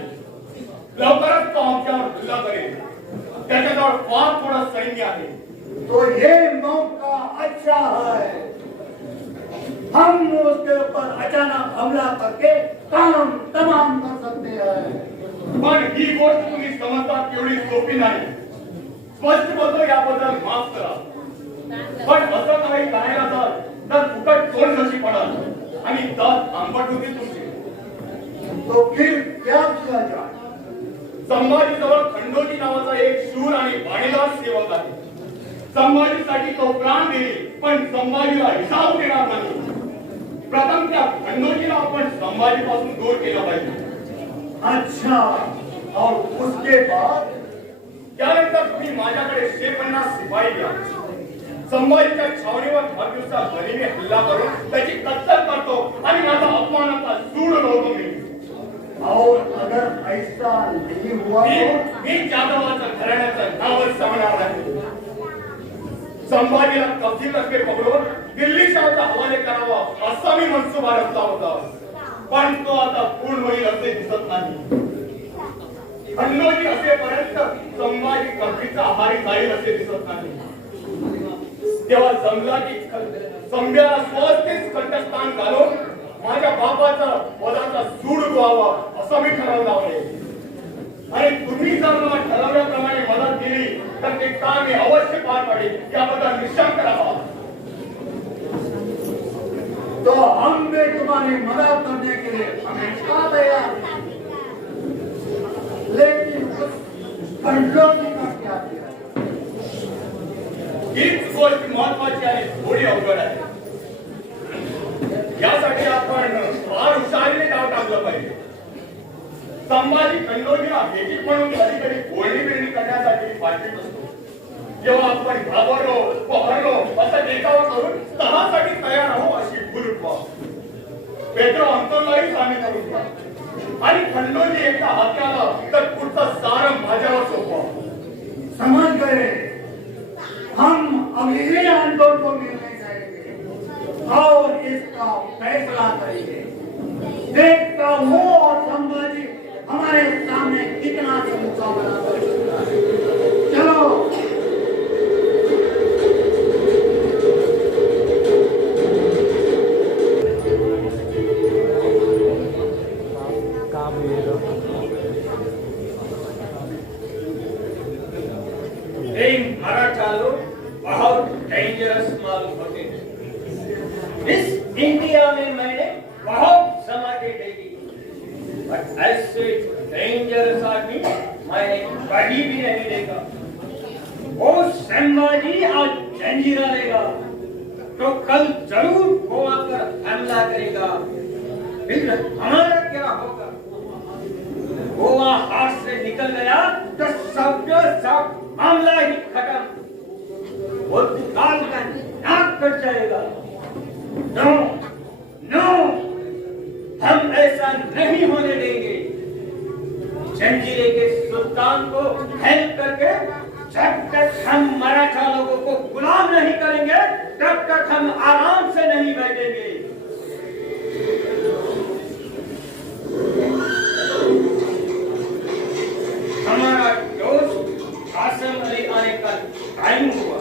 लवकरच तो आमच्यावर हल्ला करेल। त्याच्याजवळ फार थोडं सैन्य आहे। तो ये मौका अच्छा है, हम उसके ऊपर अचानक हमला करके काम तमाम कर सकते हैं। पण ही गोष्ट तुम्ही समजता तेवढी सोपी नाही। स्पष्ट बोलतो, याबद्दल माफ करा, पण असं काही करायला तर फुकट तोंड नशी पडाल आणि दात आंबट होती तुमची। तो फिर क्या किया जाए? संभाजीजवळ खंडोजी नावाचा एक शूर आणि वाणीदार सेवक आहे। संभाजीसाठी तो प्राण देईल, पण संभाजीला हिसाब देणार नाही. प्रथम त्या खंडोजीला आपण संभाजीपासून दूर केलं पाहिजे. अच्छा, और उसके बाद त्यानंतर तुम्ही माझ्याकडे 150 शिपाई घ्या. संभाजीच्या छावणीवर भरदिवसा घरीने हल्ला करून त्याची कत्तल करतो आणि माझा अपमानाचा सूड लावतो मी. और अगर ऐसा नहीं हुआ तो मी जाधवाचं घराण्याचं नावच सांगणार नाही. संभाजीला तहसीलकडे पकडून दिल्ली शाहचा हवाले करावा असा मी मनसुबा रचला होता, पण तो आता पूर्ण होईल असे दिसत नाही. खंडोजी असेपर्यंत संभाजी कबरीचा आहारी जाईल असे दिसत नाही. तेव्हा जमला की संभ्याला स्वस्तीच कंठस्थान घालून माझ्या बापाचा पदाचा सूड व्हावा असं मी ठरवलं आहे. आणि तुम्ही जर मला ठरवल्याप्रमाणे मदत केली तर ते काम मी अवश्य पार पाडेल, याबद्दल निशंक राहा. तो हम भी तुम्हारी मदद करने के लिए हमेशा तैयार हैं। लेकिन उस खंडोजी का क्या किया? हीच गोष्ट महत्वाची आणि थोडी अवघड आहे. यासाठी आपण फार हुशारीने डाव टाकलं पाहिजे. संभाजी खंडोजीला भेटी म्हणून कधी कधी बोलणी बिळणी करण्यासाठी पाठवित असतो. जेव्हा आपण घाबरलो पहरलो असं देखावा करून तहासाठी तयार आहो अशी भूल उठवा. पेट्रो अंतरलाही सामील करून घ्या आणि खंडोजी एकदा हाती आला तर पुढचं सारं माझ्यावर सोपवा. समझ गए? हम अभी ही आंदोलन को मिलने जाएंगे और इसका फैसला करेंगे. देखता हूँ और संभाजी हमारे सामने कितना से मुकाबला कर सकता है. चलो. मराठा लोग बहुत डेंजरस मालूम होते हैं. इस इंडिया में मैंने बहुत समाधि देखी, बट ऐसे डेंजरस आदमी मैंने कभी भी नहीं देखा. वो संभाजी आज जंजीरा लेगा तो कल जरूर गोवा पर हमला करेगा. फिर हमारा क्या होगा? गोवा हाथ से निकल गया तो सब मामला ही खत्म. वो काल का नाक कट जाएगा. नो नो, हम ऐसा नहीं होने देंगे. जंजीरे के सुल्तान को हेल्प करके जब तक हम मराठा लोगों को गुलाम नहीं करेंगे तब तक हम आराम से नहीं बैठेंगे. हमारा दोस्त कासिम अली आने का टाइम हुआ.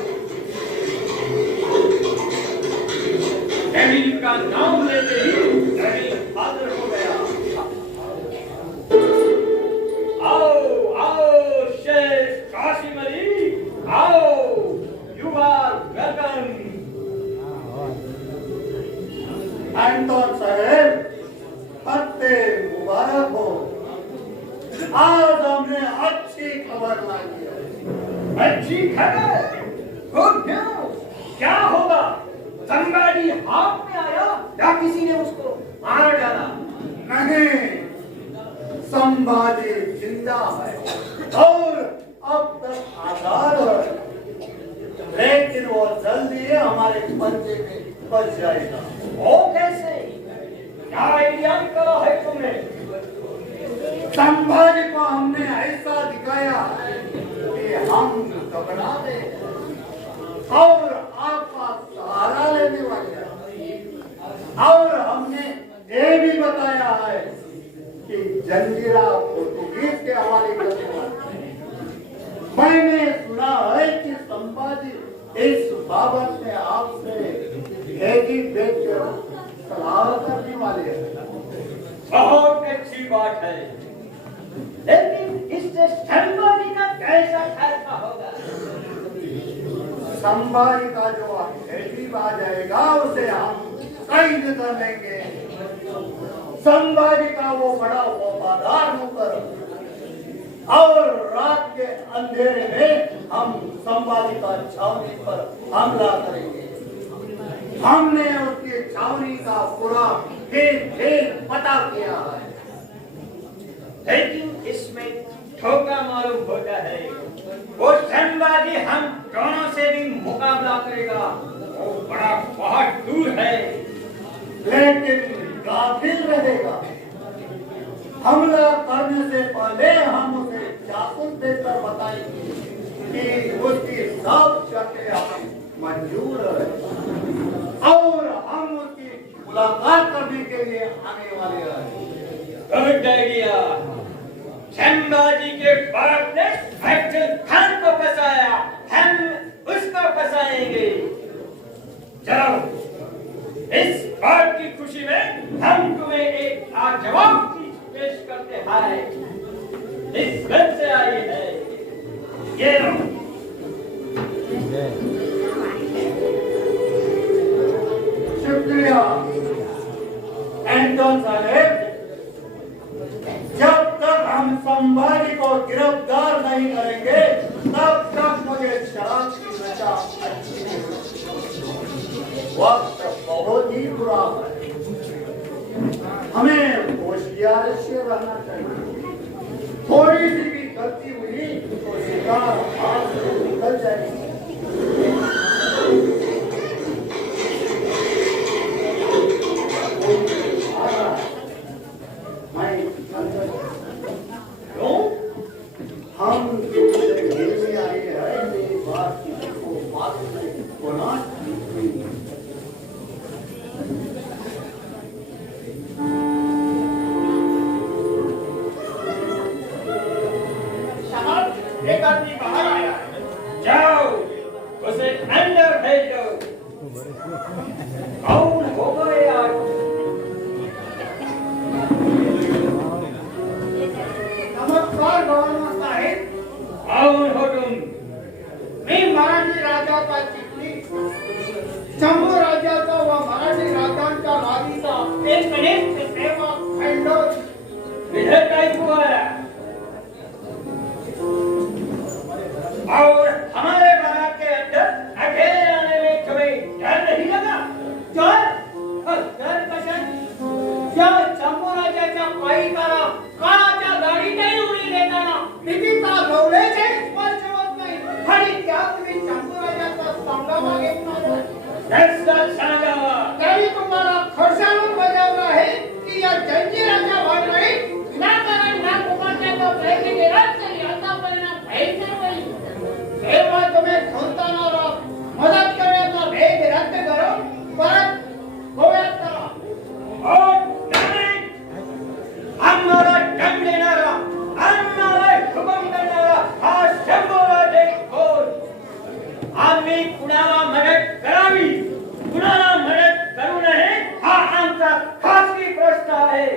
जमीन का नाम लेते ही जमीन हाजिर हो गया. आओ आओ शेख कासिम अली, आओ. You are welcome. एंटोन साहब, फत्ते मुबारक हो. आज हमने अच्छी खबर लाई है. अच्छी खबर, गुड न्यूज. क्या होगा? संभाजी हाथ में आया या किसी ने उसको मार डाला? नहीं, संभाजी जिंदा है और अब तक आजाद है. लेकिन वो जल्दी हमारे पंजे में बच जाएगा. वो कैसे? क्या आइडिया निकाला है तुमने? संभाजी को हमने ऐसा दिखाया है कि हम घबरा गए और आपका सहारा लेने वाले हैं. और हमने ये भी बताया है कि जंजीरा पोर्तुगीज के हवाले करने वाले हैं. मैंने सुना है कि संभाजी इस बाबत में आपसे भेजी भेज सलाह करने वाले हैं. बहुत अच्छी बात है, लेकिन इससे संभाजी का कैसा फैसला होगा? संभाजी का जो अजीब आ जाएगा उसे हम कैद कर लेंगे. संभाजी का वो बड़ा वफादार नौकर और रात के अंधेरे में हम संभाजी का छावनी पर हमला करेंगे। हमने उसकी छावनी का पूरा खेल पता किया है, लेकिन इसमें धोखा मालूम होता है। वो संभाजी हम दोनों से भी मुकाबला करेगा, वो बड़ा बहुत दूर है। लेकिन काफिल रहेगा। हमला करने से पहले हम उसे जासूस देकर बताएंगे कि उसकी सब शर्तें हमें मंजूर है और हम उसकी मुलाकात करने के लिए आने वाले हैं। Good idea. संभाजी के बाप ने अफजल खान को फंसाया, हम उसको फंसाएंगे। चलो, इस बात की खुशी में हम तुम्हें एक लाजवाब चीज पेश करते हैं। इस घर से आई है, ये लो। शुक्रिया एंटोन साहब। जब तक हम संभाजी को गिरफ्तार नहीं करेंगे तब तक मुझे शराब की नशा अच्छी नहीं लगती। वक्त बहुत ही बुरा है, हमें होशियार से रहना चाहिए। थोड़ी सी भी गलती हुई तो शिकार हाथ से निकल जाएगी। हम मिलने आए हैं, मेरी बात किसी को मालूम नहीं होना चाहिए। एक आदमी बाहर आया है, जाओ उसे अंदर भेजो। कौन होगा ये आदमी? नमस्कार गवर्नर साहेब। कौन हो तुम? मी मराठी राजाचा चिटणी, शंभू राजाचा व मराठी राजांच्या नादीचा एक कनिष्ठ सेवक खंडोज इधर काय हुआ? और हमारे बारात के अंदर अकेले आने में तुम्हें डर नहीं लगा? डर कशाची? ज्या शंभू राजाच्या पायीकाला काळाच्या गाडीतही उडी देताना भीतीचा गवळेचे स्पर्श होत नाही आणि त्यात तुम्ही शंभू राजाचा संगमा घेतला। दर्शन सांगावा। त्यांनी तुम्हाला खर्चावून बजावलं आहे की या जंजीराच्या भानगडीत विनाकारण नाक उघडण्याचा प्रयत्न केला तरी याचा परिणाम भयंकर होईल। तेव्हा तुम्ही संतानाला मदत करण्याचा भेद रद्द करून परत गोव्यात चला। और नहीं, हमारा दंड देणारा, हमारा हुकुम करणारा हा शंभूराजे कोण? आम्ही कुणाला मदत करावी, कुणाला मदत करू नये हा आमचा खासगी प्रश्न आहे।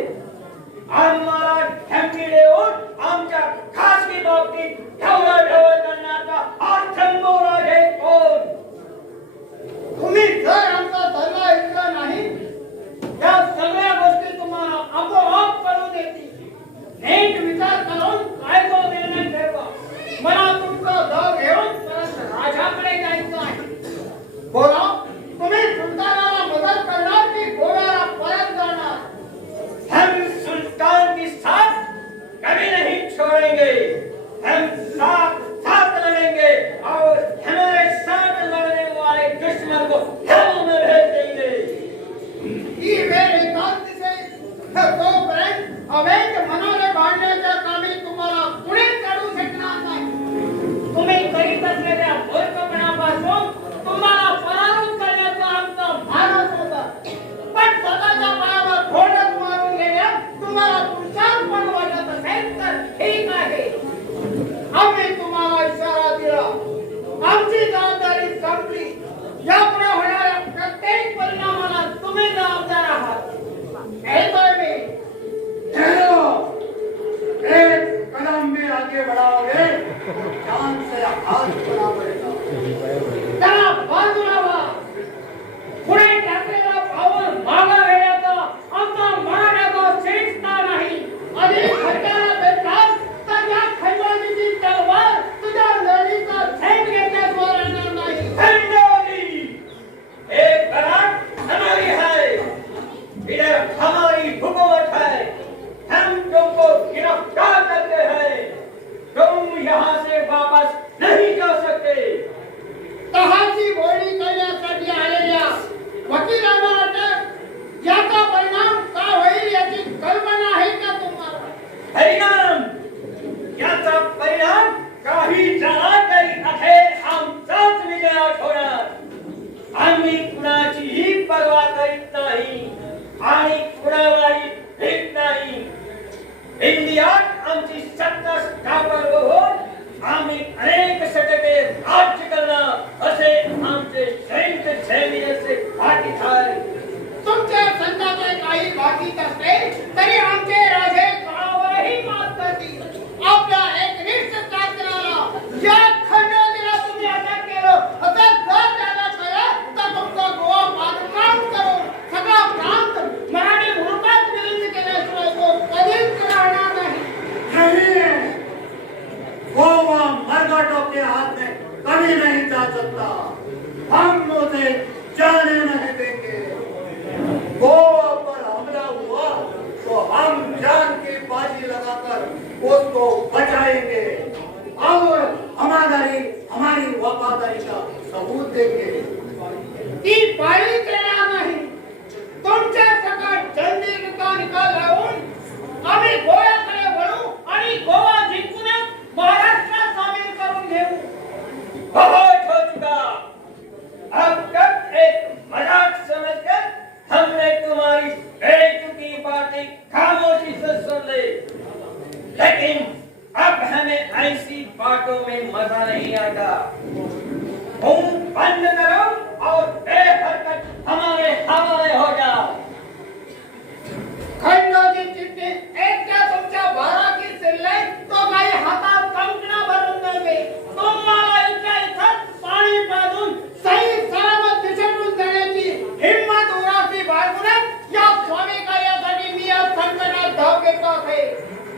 आम्हाला धमकी देऊन आमच्या खासगी बाबतीत ढवळाढवळ करण्याचा हा शंभूराजे कोण? तुम्ही जर आमचा सल्ला ऐकला नाही या सगळ्या गोष्टी तुम्हाला आपोआप करून येतील। नीट विचार करून काय तो निर्णय ठरवा। मला तुमचा दर घेऊन परत राजाकडे जायचं आहे। बोला, तुम्ही सुलतानाला मदत करणार की गोव्याला परत जाणार? हम सुल्तान की साथ कभी नहीं छोड़ेंगे। हम साथ साथ लड़ेंगे और हमारे साथ लड़ने वाले दुश्मन को हल में भेज देंगे। ही वेळ एकांतीस आहे, तोपर्यंत अवैध मनाले बांधण्याच्या कामी तुम्हाला पुढे चढू शकणार नाही। तुम्ही करीत असलेल्या मूर्खपणापासून तुम्हाला पराभूत करण्याचा आमचा मानस होता, पण स्वतःच्या पायावर घोडच मारून गेल्यास तुम्हाला पुरुषार्थ पण वाटत असेल तर ठीक आहे। आम्ही तुम्हाला इशारा दिला, आमची जबाबदारी संपली। यापुढे होणाऱ्या प्रत्येक परिणामाला तुम्ही जबाबदार आहात। कहतोय मी, एक कदम भी आगे बढ़ाओगे जान से हाथ बना पड़ेगा। त्याला बाजूला व्हा, पुढे टाकलेला पाऊल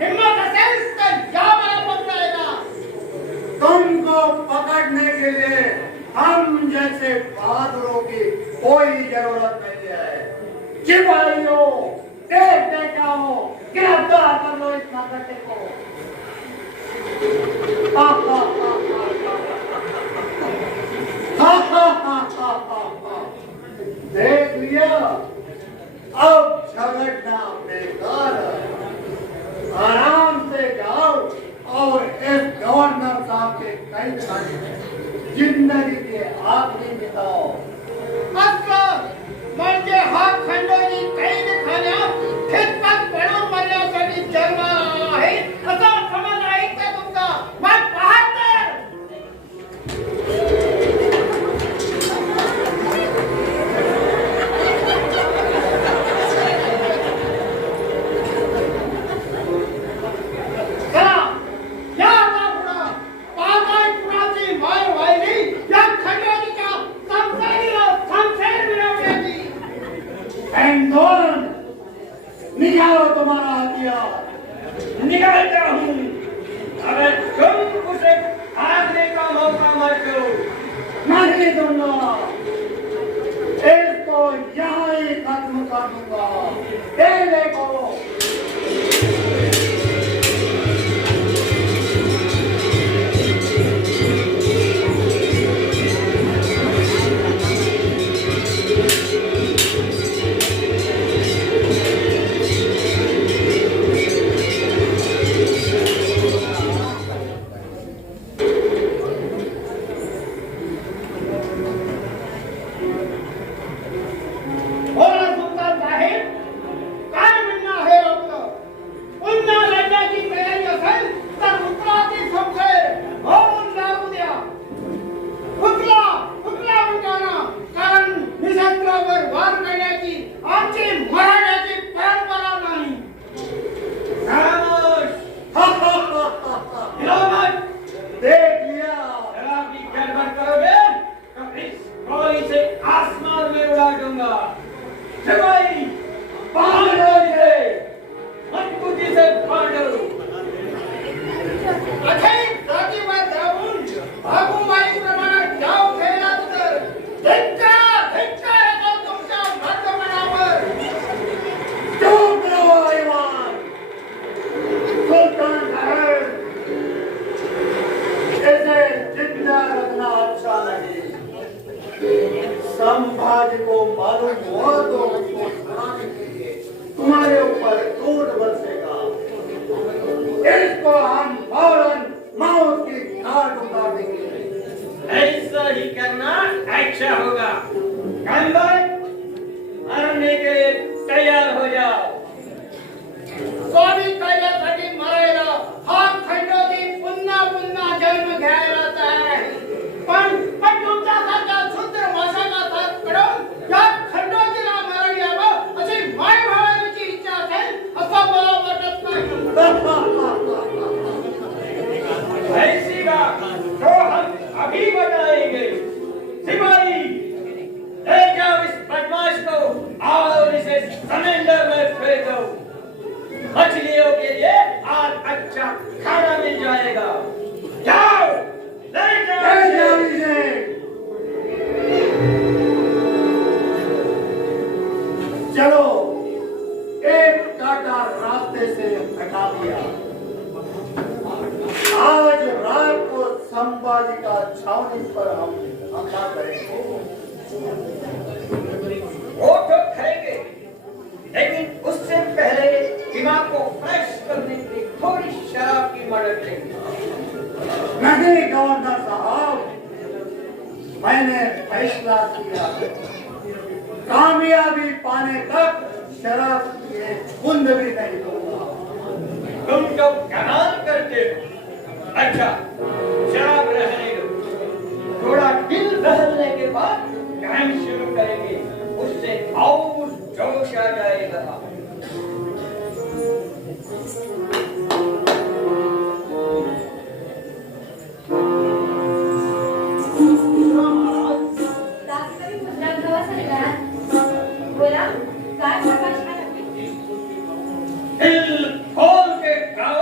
हिम्मत असेल तर या मला पकडायला. तुमको पकड़ने के लिए हम जैसे बहादुरों की कोई जरूरत नहीं है. सिपाहियों, देख बेटाओ, गिरफ्तार कर लो इस नाटक को. हा हा हा हा हा हा हा हा हा. देख लिया, अब झगड़ना बेकार है. आराम से जाओ और इस गवर्नर साहब के कैद खाने में जिंदगी के आखिरी बिताओ. असं म्हणजे हा खंडोजी कैद खाण्यात खितपत पडून मरण्यासाठी जन्माला आहे असा समज आहे का तुमचा? मग पहा तर. चला, या आता पुढं. पाहताय कुणाची माय व्हायली या खंडोजीच्या संसारीला संसार मिळवण्याची. आंदोलन निकालो तुम्हारा हथियार. निकालता हूँ. अगर तुम उसे भागने का मौका मत दो. नहीं दूंगा. इसको यहाँ ही खत्म कर दूंगा. ये देखो. बोला सुलतान साहेब, काय म्हणणं आहे आपलं? पुन्हा लढण्याची तयारी असेल तर उतराची संशय होऊन जाऊ द्या. उतरा, उतरा म्हणताना, कारण निशस्त्रावर वार करण्याची आमची मराठ्याची परंपरा नाही. खामोश. हा हा हा हा हा. हिलो मत. देख लिया. शराब की गड़बड़ करोगे तो इस गोली से आसमान में उड़ा दूंगा. सिपाही, बांधो इसे. मजबूती से बांधो. अथई जातीवर जाऊन भागुबाई प्रमाणात जाव खेळलात तर धिक्कार, धिक्कार येतो तुमच्या मर्दपणावर. चुप रहो ऐवान. सुल्तान साहब, इसे जिंदा रखना अच्छा नहीं. संभाजी को मालूम हुआ तो उसको छुड़ाने के लिए तुम्हारे ऊपर झूठ बरसेगा. इसको हम फौरन मौत की घाट उतार देंगे. ऐसा ही करना अच्छा होगा. कंबर, मरने के लिए तैयार हो जाओ. स्वामी कार्यासाठी मरायला हा खंडोजी पुन्हा पुन्हा जन्म घ्यायला तयार आहे. पण तुमच्यासारख्या शूद्र माशांकडून या खंडोजीला मरण यावं अशी माय भावाची इच्छा असेल असं मला वाटत नाही. ऐसी बात जो हम अभी बताएंगे. सिपाही, ले जाओ इस बदमाश को और इसे समंदर में फेंक दो. मछलियों के लिए आज अच्छा खाना मिल जाएगा. जाओ, ले जाओ इसे. चलो, एक कांटा रास्ते से हटा दिया. आज रात को संभाजी का छावनी पर हम हमला करेंगे. वो तो करेंगे, लेकिन उससे पहले दिमाग को फ्रेश करने के लिए थोड़ी शराब की मदद लेंगे. नहीं गवर्नर साहब, मैंने फैसला किया. कामयाबी पाने तक शराब की बूंद भी नहीं दूंगा. तुम तो कमाल करते हो. अच्छा, शराब रहने दो. थोड़ा दिल बदलने के बाद काम शुरू करेंगे. उससे और जोश आ जाएगा. दासीबाई गुजरात गावासारखा. बोला, काय प्रकाश आहे? दिल खोल के काम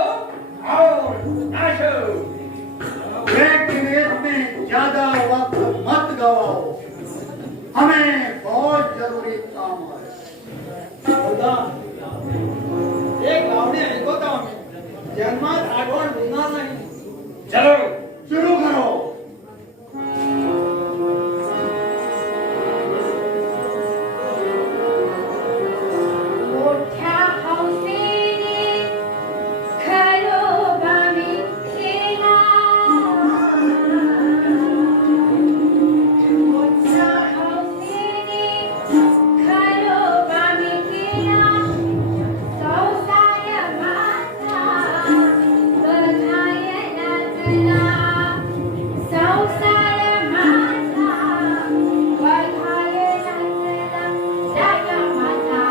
दादा एक लावणी ऐकवतो जन्मात आठवण होणार नाही. चलो शुरू करो. मोठ्या हौसेने खरोबा मी केला. मोठ्या हौसेने खरोबा मी केला. संसार माझा बघायला चला. संसार माझा बघायला चला. जाया माझा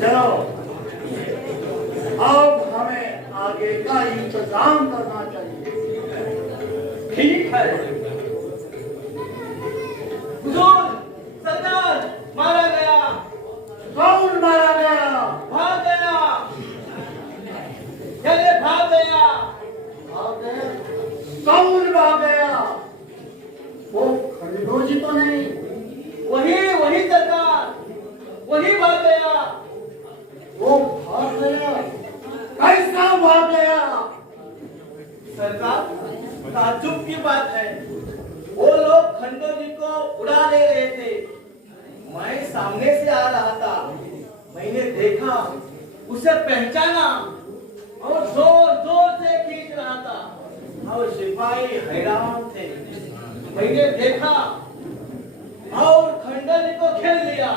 चलो अब हमें आगे का इंतजाम करना चाहिए. ठीक है. हुजूर, सरदार मारा गया. कौन मारा गया? भाग गया. चले भाग गया. भाग गया? कौन भाग गया? वो खंडोजी तो नहीं? वही सरदार, वही भाग गया. वो भाग गया? कैसा भाग गया? सरकार, ताज्जुब की बात है. वो लोग खंडो जी को उड़ा ले रहे थे. मैं सामने से आ रहा था. मैंने देखा, उसे पहचाना और जोर जोर से खींच रहा था और सिपाही हैरान थे. मैंने देखा और खंडो जी को खेल लिया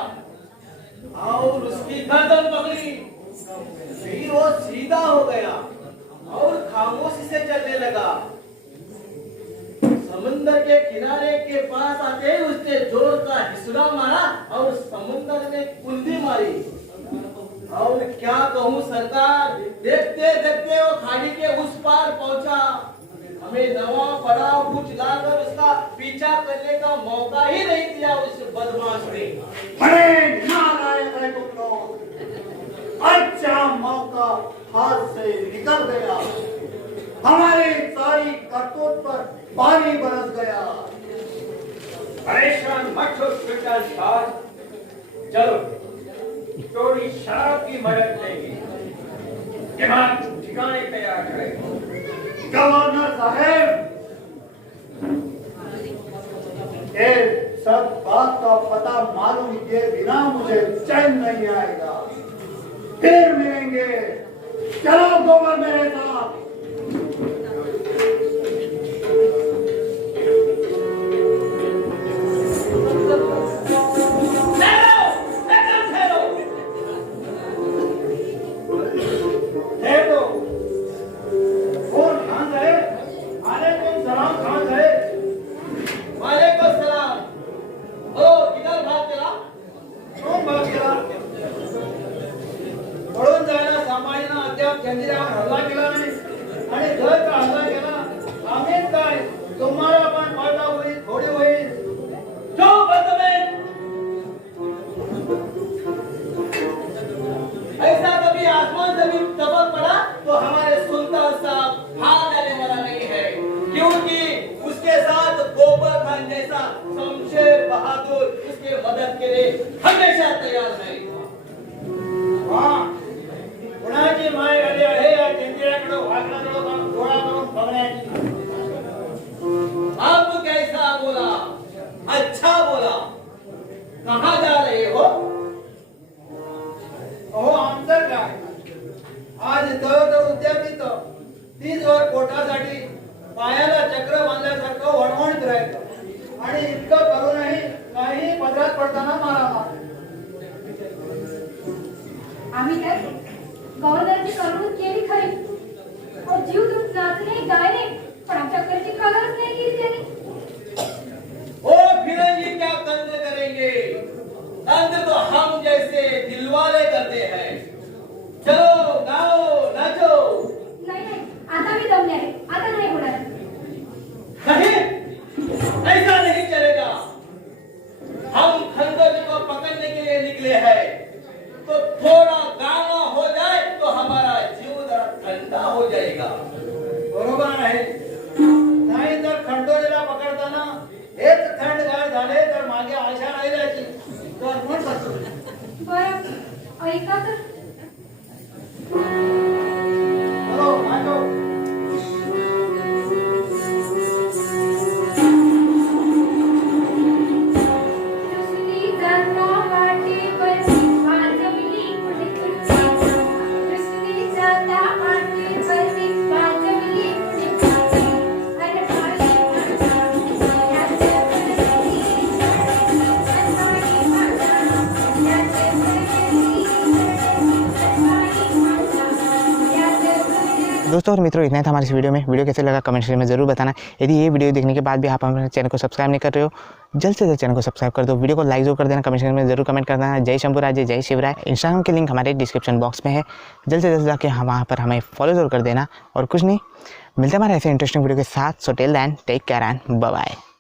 और उसकी गर्दन पकड़ी. फिर वो सीधा हो गया और खामोशी से चलने लगा. समुद्र के किनारे के पास आते ही उसने जोर का हिसरा मारा और समुद्र में कुंडी मारी. और क्या कहूँ सरकार, देखते देखते वो खाड़ी के उस पार पहुंचा. हमें नवा पड़ाव कुछ लाकर उसका पीछा करने का मौका ही नहीं दिया उस बदमाश ने. बड़े नालायक है तुम लोग. अच्छा मौका हाथ से निकल गया. हमारी सारी करतूत पर पानी बरस गया. परेशान मत हो सुल्तान शाह. चलो थोड़ी शराब की मदद लेंगे. दिमाग ठिकाने पे आ जाएगा. गवर्नर साहब, फिर सब बात का पता मालूम किए बिना मुझे चैन नहीं आएगा। फिर मिलेंगे, चलो गोबर मेरे साथ। पळून जायला सांभाळीनं अद्याप जंजिरावर हल्ला केला नाही आणि जर का हल्ला केला आम्हीच काय तुम्हाला पण पळता होईल थोडी होईल जो बदमेन ऐसा कभी आसमान जमीन टपक पड़ा तो हमारे सुल्तान साहब हार जाने वाला नहीं है क्योंकि उसके साथ गोबर खान जैसा शमशेर बहादुर उसके मदद के लिए हमेशा तैयार है। कुणाची माय आली आहे या जंजिराकडे वाकडाकडे डोळा करून बघण्याची। अब कैसा बोला, अच्छा बोला। कहाँ जा रहे हो? अहो आमचं काय आज तर उद्यापित 30 वर कोटासाठी पायाला चक्र बांधल्यासारखं वणवण फिरायचं आणि इतकं करूनही काही पदरात पडताना मारामार। आम्ही काय गव्हर्नरची करमणूक केली खरी और जीव तुम नाचणे गायने पण आमच्याकडची कदरच नाही केली त्यांनी। ओ फिरंगी क्या तंत्र करेंगे, तंत्र तो हम जैसे दिलवाले करते हैं। चलो गाओ नाचो। नाही नाही आता मी दमले आहे, आता नाही होणार। नहीं ऐसा नहीं चलेगा। हम खंडों को पकड़ने के लिए निकले हैं तो थोड़ा गाना हो जाए तो हमारा जीव जरा ठंडा हो जाएगा। बरोबर आहे। नाही तर खंडोलीला पकडताना हेच थंडगार झाले तर मागे आशा नाही राहायची तर कोण करतो। बरं ऐका तर चलो नाचो। कृष्णी जाता वाटेवरती वाजवली पुढे कृष्णी जाता वाटेवरती वाजवली पुढे अरे भाई दोस्तों और मित्रों इतना था हमारे इस वीडियो में। वीडियो कैसे लगा कमेंट सेक्शन में ज़रूर बताना। यदि ये वीडियो देखने के बाद भी आप हमारे चैनल को सब्सक्राइब नहीं कर रहे हो जल्द से जल्द चैनल को सब्सक्राइब कर दो। वीडियो को लाइक जरूर कर देना, कमेंट सेक्शन में जरूर कमेंट कर देना। जय शंभूराज, जय शिवराय। इंस्टाग्राम के लिंक हमारे डिस्क्रिप्शन बॉक्स में है, जल्द से जल्द जाके वहाँ पर हमें फॉलो जरूर कर देना। और कुछ नहीं, मिलते हमारे ऐसे इंटरेस्टिंग वीडियो के साथ। So till then take care and bye bye.